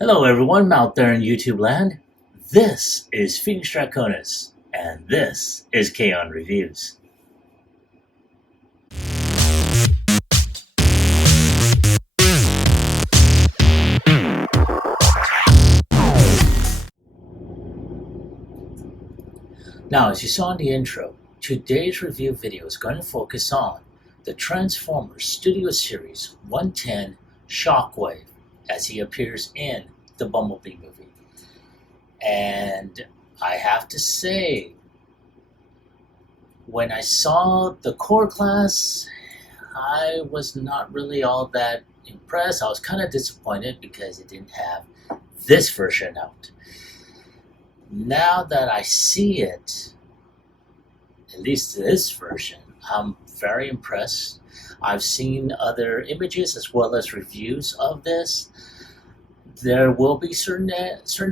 Hello everyone out there in YouTube land. This is Phoenix Draconis, and this is Kaon Reviews. Now, as you saw in the intro, today's review video is going to focus on the Transformers Studio Series 110 Shockwave as he appears in the Bumblebee movie. And I have to say, when I saw the core class, I was not really all that impressed. I was kind of disappointed because it didn't have this version out. Now that I see it, at least this version, I'm very impressed. I've seen other images as well as reviews of this. There will be certain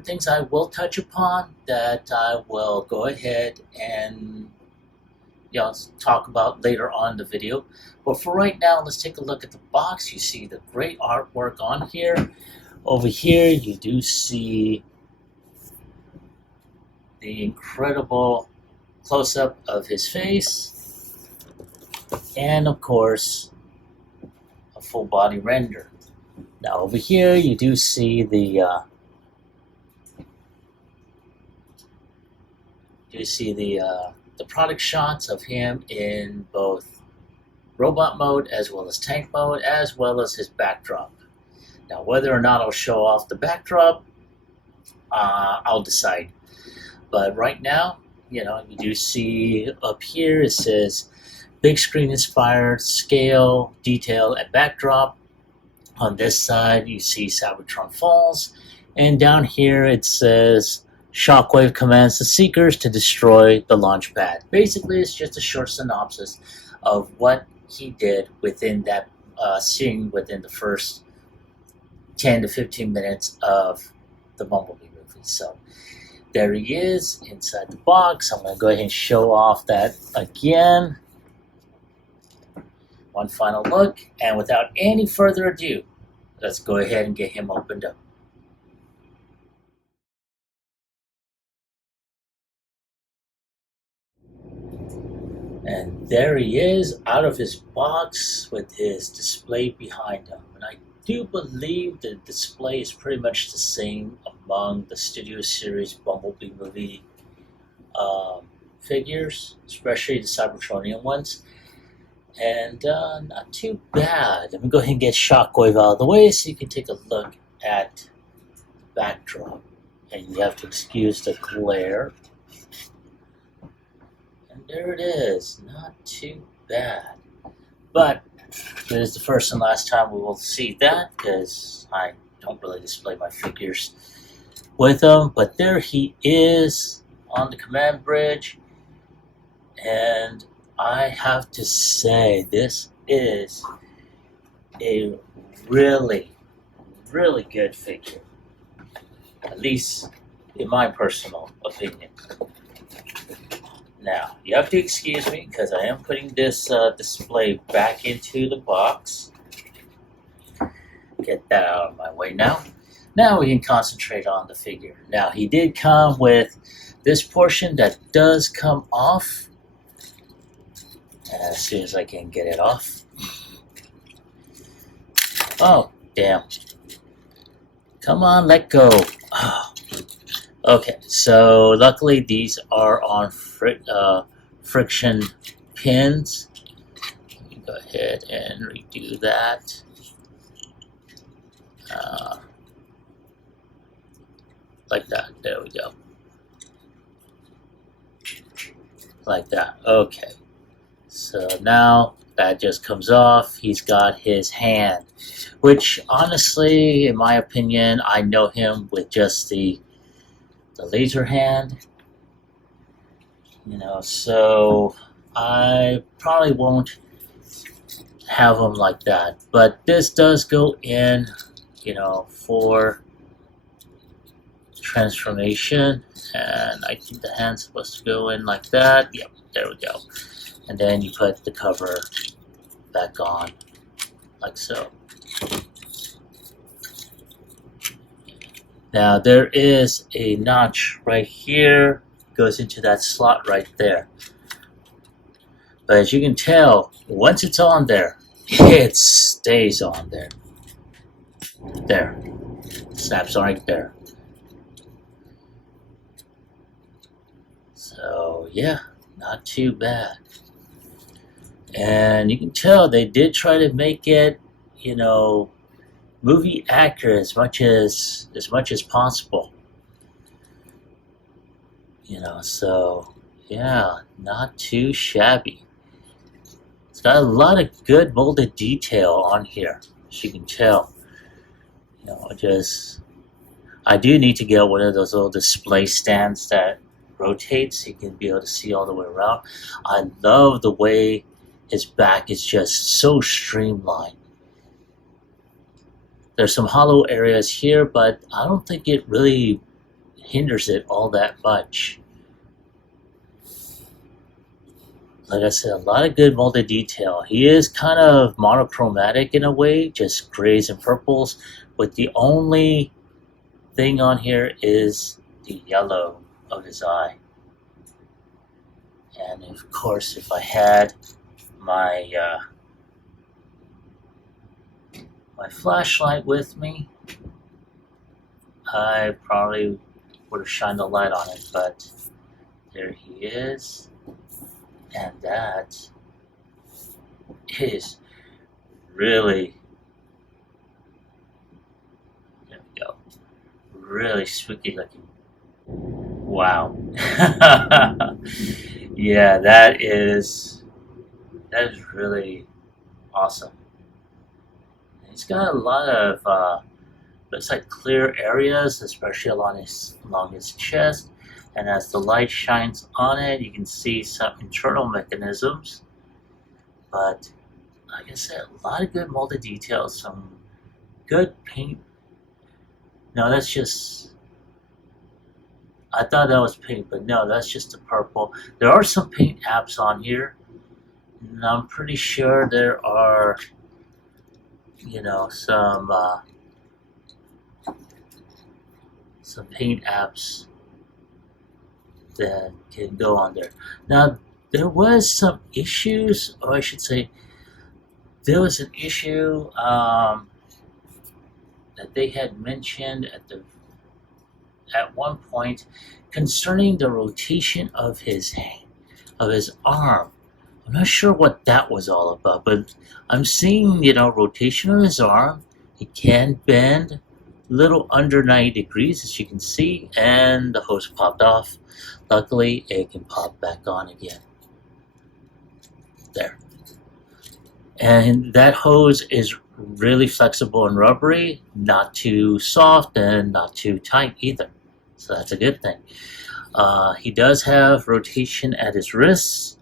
things I will touch upon that I will go ahead and talk about later on in the video. But for right now, let's take a look at the box. You see the great artwork on here. Over here, you do see the incredible close-up of his face, and of course, a full body render. Now over here, you do see the product shots of him in both robot mode as well as tank mode, as well as his backdrop. Now, whether or not I'll show off the backdrop, I'll decide. But right now, you do see up here, it says big screen inspired scale, detail, and backdrop. On this side, you see Cybertron Falls. And down here, it says Shockwave commands the Seekers to destroy the launch pad. Basically, it's just a short synopsis of what he did within that scene within the first 10 to 15 minutes of the Bumblebee movie. So there he is inside the box. I'm going to go ahead and show off that again. One final look, and without any further ado, let's go ahead and get him opened up. And there he is out of his box with his display behind him. And I do believe the display is pretty much the same among the Studio Series Bumblebee movie figures, especially the Cybertronian ones. And not too bad. Let me go ahead and get Shockwave out of the way so you can take a look at the backdrop. And you have to excuse the glare. And there it is. Not too bad. But this is the first and last time we will see that, because I don't really display my figures with him. But there he is on the command bridge. And I have to say, this is a really, really good figure. At least in my personal opinion. Now, you have to excuse me because I am putting this display back into the box. Get that out of my way now. Now we can concentrate on the figure. Now, he did come with this portion that does come off. As soon as I can get it off. Oh, damn. Come on, let go. Oh. Okay, so luckily these are on friction pins. Let me go ahead and redo that. Like that. There we go. Like that. Okay. So now that just comes off. He's got his hand, which honestly, in my opinion, I know him with just the laser hand. So I probably won't have him like that. But this does go in, for transformation. And I think the hand's supposed to go in like that. Yep, there we go. And then you put the cover back on, like so. Now there is a notch right here, goes into that slot right there. But as you can tell, once it's on there, it stays on there. There. Snaps on right there. So yeah, not too bad. And you can tell they did try to make it, you know, movie accurate as much as possible. You know, so yeah, not too shabby. It's got a lot of good molded detail on here, as you can tell. You know, I do need to get one of those little display stands that rotates so you can be able to see all the way around. I love the way his back is just so streamlined. There's some hollow areas here, but I don't think it really hinders it all that much. Like I said, a lot of good molded detail. He is kind of monochromatic in a way, just grays and purples, but the only thing on here is the yellow of his eye. And of course, if I had my my flashlight with me, I probably would have shined a light on it, but there he is. And that is really, there we go, really spooky looking. Wow. Yeah, that is really awesome. He's got a lot of looks like clear areas, especially along his chest. And as the light shines on it, you can see some internal mechanisms. But like I said, a lot of good molded details, some good paint. No, that's just, I thought that was paint, but no, that's just the purple. There are some paint apps on here. And I'm pretty sure there are, you know, some paint apps that can go on there. Now, there was some issues, or I should say, there was an issue that they had mentioned at one point concerning the rotation of his arm. I'm not sure what that was all about, but I'm seeing, you know, rotation of his arm. He can bend a little under 90 degrees, as you can see, and the hose popped off. Luckily, it can pop back on again. There. And that hose is really flexible and rubbery, not too soft and not too tight either. So that's a good thing. He does have rotation at his wrists.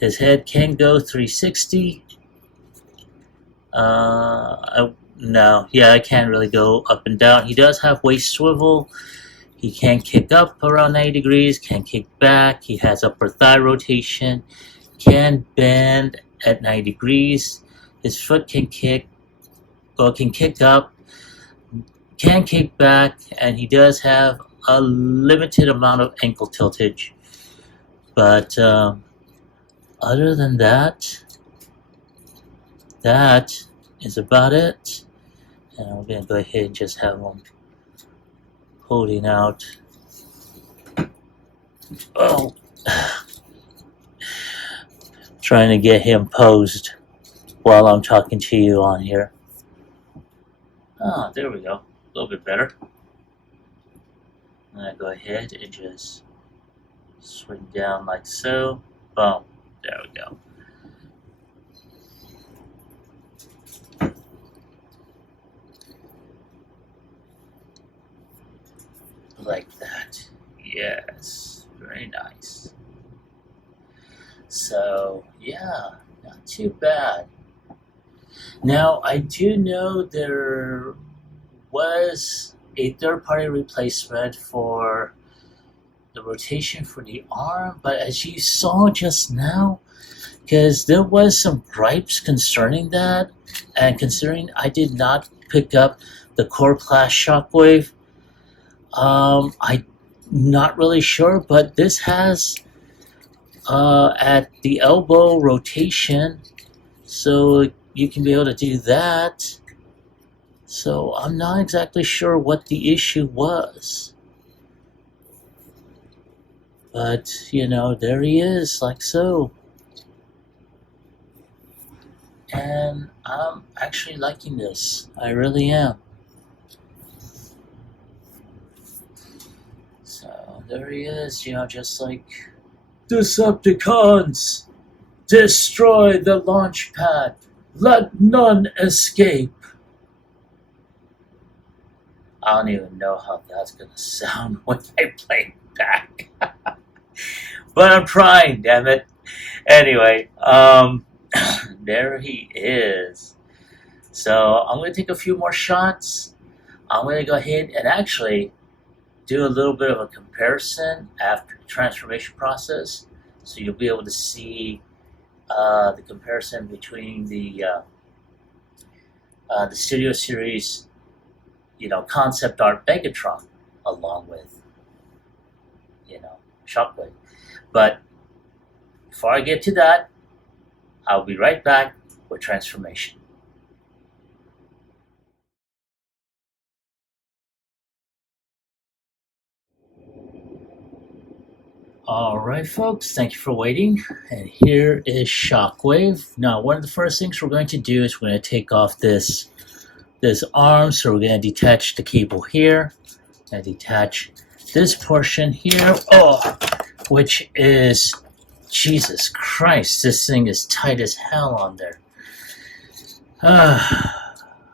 His head can go 360. No, yeah, I can't really go up and down. He does have waist swivel. He can kick up around 90 degrees, can kick back. He has upper thigh rotation, can bend at 90 degrees. His foot can kick up, can kick back, and he does have a limited amount of ankle tiltage. But other than that, that is about it. And I'm going to go ahead and just have him holding out. Oh, trying to get him posed while I'm talking to you on here. Oh, there we go. A little bit better. I'm going to go ahead and just swing down like so. Boom. There we go. Like that. Yes, very nice. So, yeah, not too bad. Now, I do know there was a third-party replacement for the rotation for the arm, but as you saw just now, because there was some gripes concerning that, and considering I did not pick up the core class Shockwave. I'm not really sure, but this has at the elbow rotation, so you can be able to do that. So I'm not exactly sure what the issue was. But, you know, there he is, like so. And I'm actually liking this. I really am. So there he is, you know, just like Decepticons, destroy the launch pad. Let none escape. I don't even know how that's going to sound when I play it back. But I'm trying, damn it. Anyway, there he is. So I'm going to take a few more shots. I'm going to go ahead and actually do a little bit of a comparison after the transformation process. So you'll be able to see the comparison between the Studio Series, you know, concept art Megatron, along with, you know, Shockwave. But before I get to that, I'll be right back with transformation. Alright folks, thank you for waiting. And here is Shockwave. Now one of the first things we're going to do is we're going to take off this arm. So we're going to detach the cable here. And detach this portion here. Oh, which is, Jesus Christ, this thing is tight as hell on there.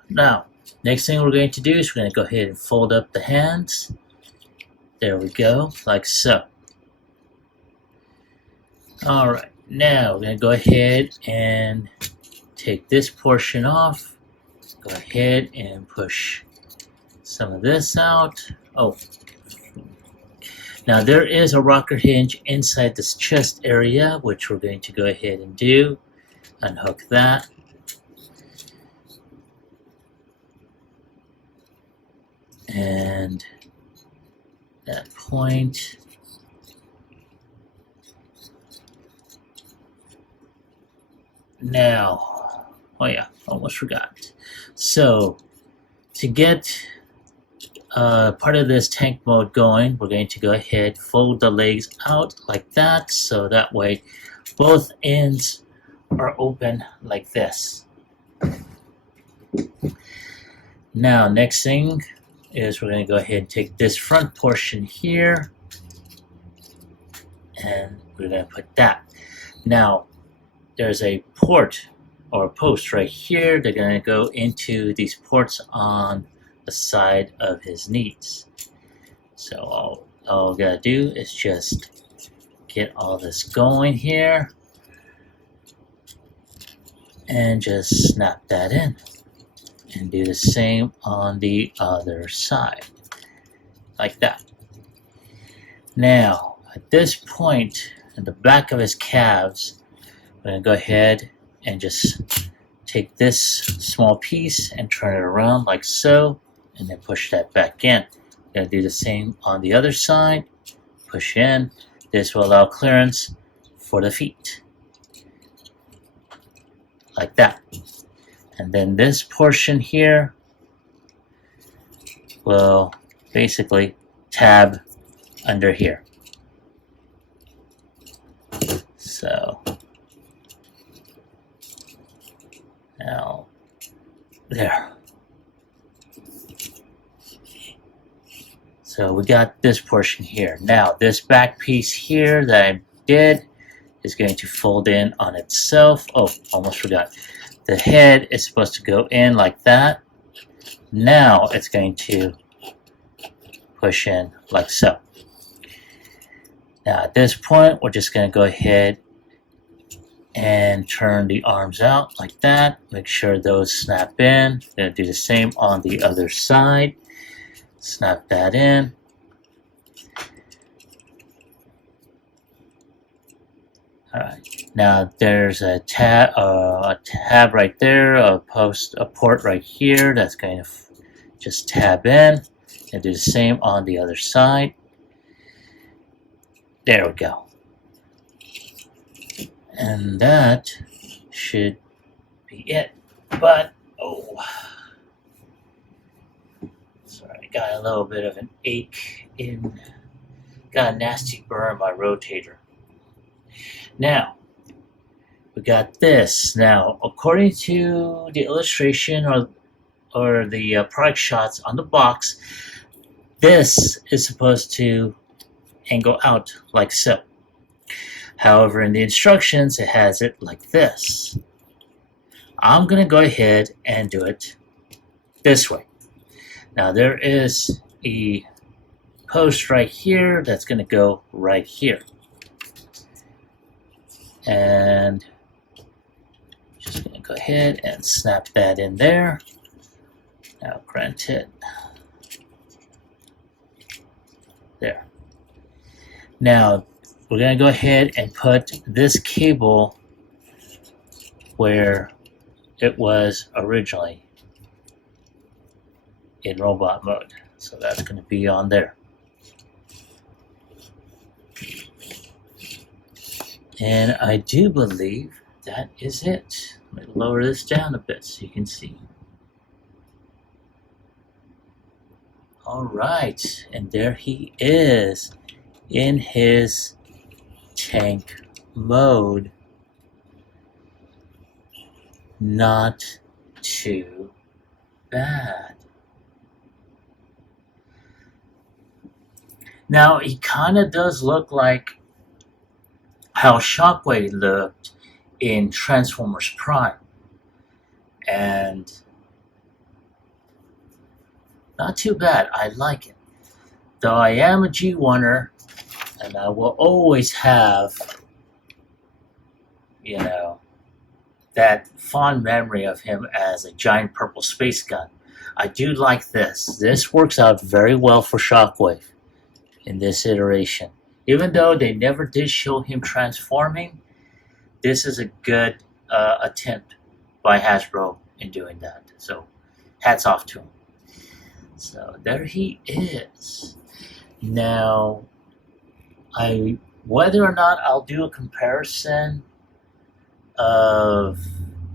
Now, next thing we're going to do is we're going to go ahead and fold up the hands. There we go, like so. Alright, now we're going to go ahead and take this portion off. Go ahead and push some of this out. Oh, now there is a rocker hinge inside this chest area, which we're going to go ahead and do. Unhook that. And that point. Now, oh yeah, almost forgot. So, to get part of this tank mode going, we're going to go ahead, fold the legs out like that, so that way both ends are open like this. Now, next thing is we're going to go ahead and take this front portion here, and we're going to put that. Now, there's a port or a post right here. They're going to go into these ports on the side of his knees. So all we got to do is just get all this going here and just snap that in. And do the same on the other side, like that. Now, at this point, in the back of his calves, I'm going to go ahead and just take this small piece and turn it around like so, and then push that back in. I'm going to do the same on the other side. Push in. This will allow clearance for the feet, like that. And then this portion here will basically tab under here. So now there. So we got this portion here. Now this back piece here that I did is going to fold in on itself. Oh, almost forgot. The head is supposed to go in like that. Now it's going to push in like so. Now at this point, we're just going to go ahead and turn the arms out like that. Make sure those snap in. Going to do the same on the other side. Snap that in. Alright, now there's a tab right there, a port right here that's going to Just tab in and do the same on the other side. There we go. And that should be it. But, oh, sorry, I got a little bit of an ache got a nasty burn on my rotator. Now, we got this. Now, according to the illustration or the product shots on the box, this is supposed to angle out like so. However, in the instructions, it has it like this. I'm going to go ahead and do it this way. Now, there is a post right here that's going to go right here. And just going to go ahead and snap that in there. Now, grant it. There. Now, we're going to go ahead and put this cable where it was originally in robot mode. So that's going to be on there. And I do believe that is it. Let me lower this down a bit so you can see. All right, and there he is in his tank mode. Not too bad. Now, he kind of does look like how Shockwave looked in Transformers Prime. And not too bad. I like it. Though I am a G1er, and I will always have, you know, that fond memory of him as a giant purple space gun. I do like this. This works out very well for Shockwave in this iteration. Even though they never did show him transforming, this is a good attempt by Hasbro in doing that. So, hats off to him. So, there he is. Now, whether or not I'll do a comparison of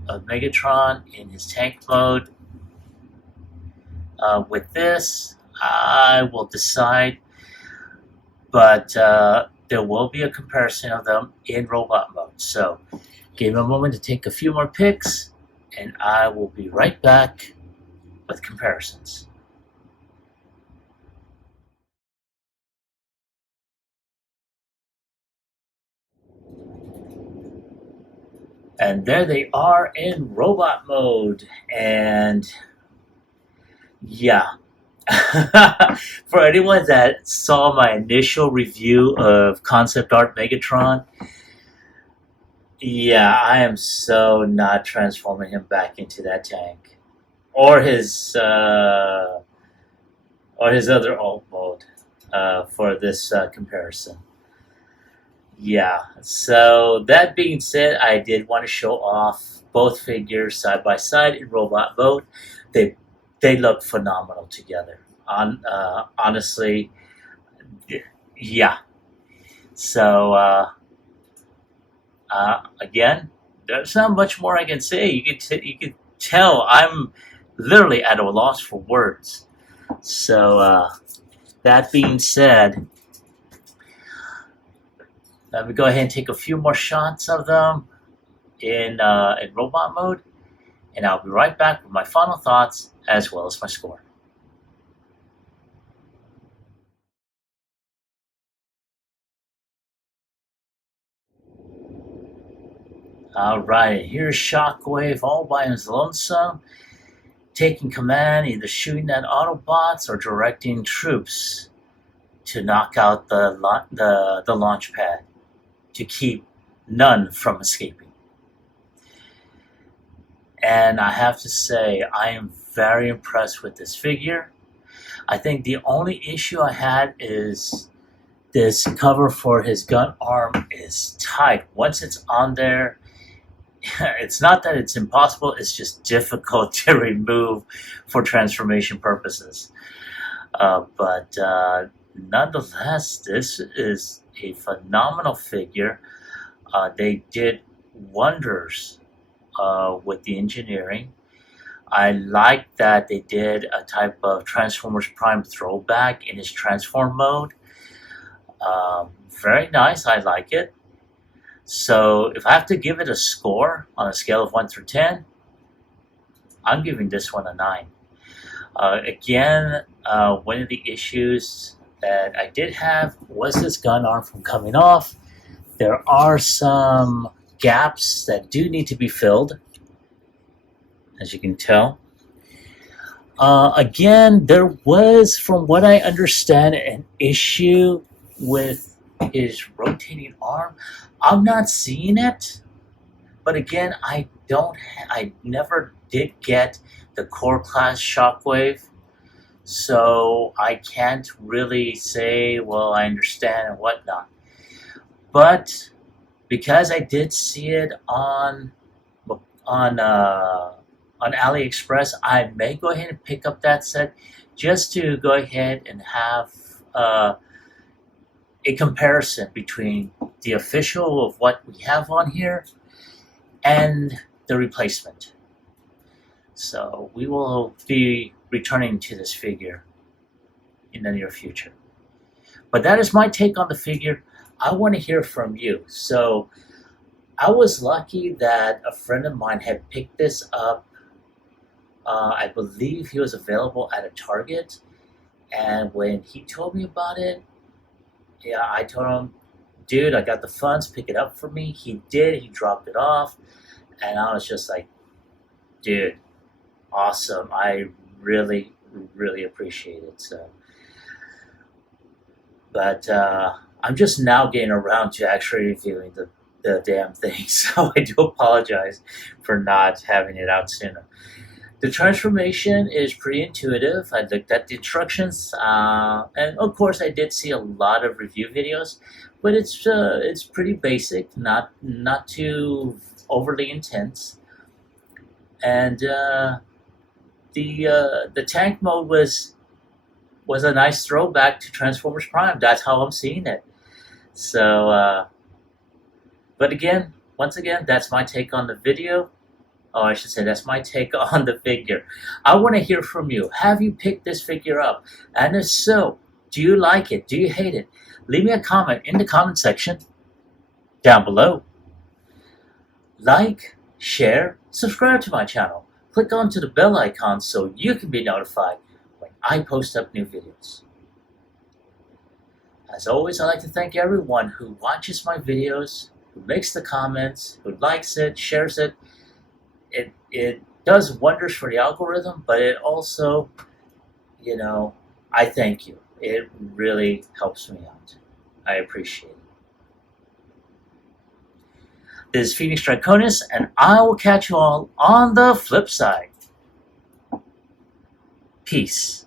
Megatron in his tank mode with this, I will decide. But there will be a comparison of them in robot mode. So give me a moment to take a few more pics, and I will be right back with comparisons. And there they are in robot mode. And yeah. For anyone that saw my initial review of concept art Megatron, yeah, I am so not transforming him back into that tank, or his other alt mode for this comparison. Yeah. So that being said, I did want to show off both figures side by side in robot mode. They look phenomenal together. Honestly, yeah. So again, there's not much more I can say. You could tell I'm literally at a loss for words. So that being said, let me go ahead and take a few more shots of them in robot mode, and I'll be right back with my final thoughts as well as my score. Alright, here's Shockwave all by his lonesome, taking command, either shooting at Autobots or directing troops to knock out the launch pad to keep none from escaping. And I have to say, I am very impressed with this figure. I think the only issue I had is this cover for his gun arm is tight. Once it's on there, it's not that it's impossible, it's just difficult to remove for transformation purposes. But nonetheless, this is a phenomenal figure. They did wonders with the engineering. I like that they did a type of Transformers Prime throwback in his transform mode. Very nice, I like it. So if I have to give it a score on a scale of 1 through 10, I'm giving this one a 9. Again, one of the issues that I did have was this gun arm from coming off. There are some gaps that do need to be filled, as you can tell. Again, there was, from what I understand, an issue with his rotating arm. I'm not seeing it, but again, I never did get the core class Shockwave, so I can't really say, well, I understand and whatnot. But because I did see it on AliExpress, I may go ahead and pick up that set just to go ahead and have a comparison between the official of what we have on here and the replacement. So we will be returning to this figure in the near future. But that is my take on the figure. I want to hear from you. So I was lucky that a friend of mine had picked this up. I believe he was available at a Target. And when he told me about it, yeah, I told him, dude, I got the funds, pick it up for me. He did, he dropped it off. And I was just like, dude, awesome. I really, really appreciate it. So, but I'm just now getting around to actually reviewing the damn thing. So I do apologize for not having it out sooner. The transformation is pretty intuitive. I looked at the instructions, and of course I did see a lot of review videos, but it's pretty basic, not too overly intense. And the tank mode was a nice throwback to Transformers Prime. That's how I'm seeing it. So, but again, once again, that's my take on the video. Oh, I should say that's my take on the figure. I want to hear from you. Have you picked this figure up? And if so, do you like it? Do you hate it? Leave me a comment in the comment section down below. Like, share, subscribe to my channel. Click onto the bell icon so you can be notified when I post up new videos. As always, I'd like to thank everyone who watches my videos, who makes the comments, who likes it, shares it. It does wonders for the algorithm, but it also, I thank you. It really helps me out. I appreciate it. This is Phoenix Draconis, and I will catch you all on the flip side. Peace.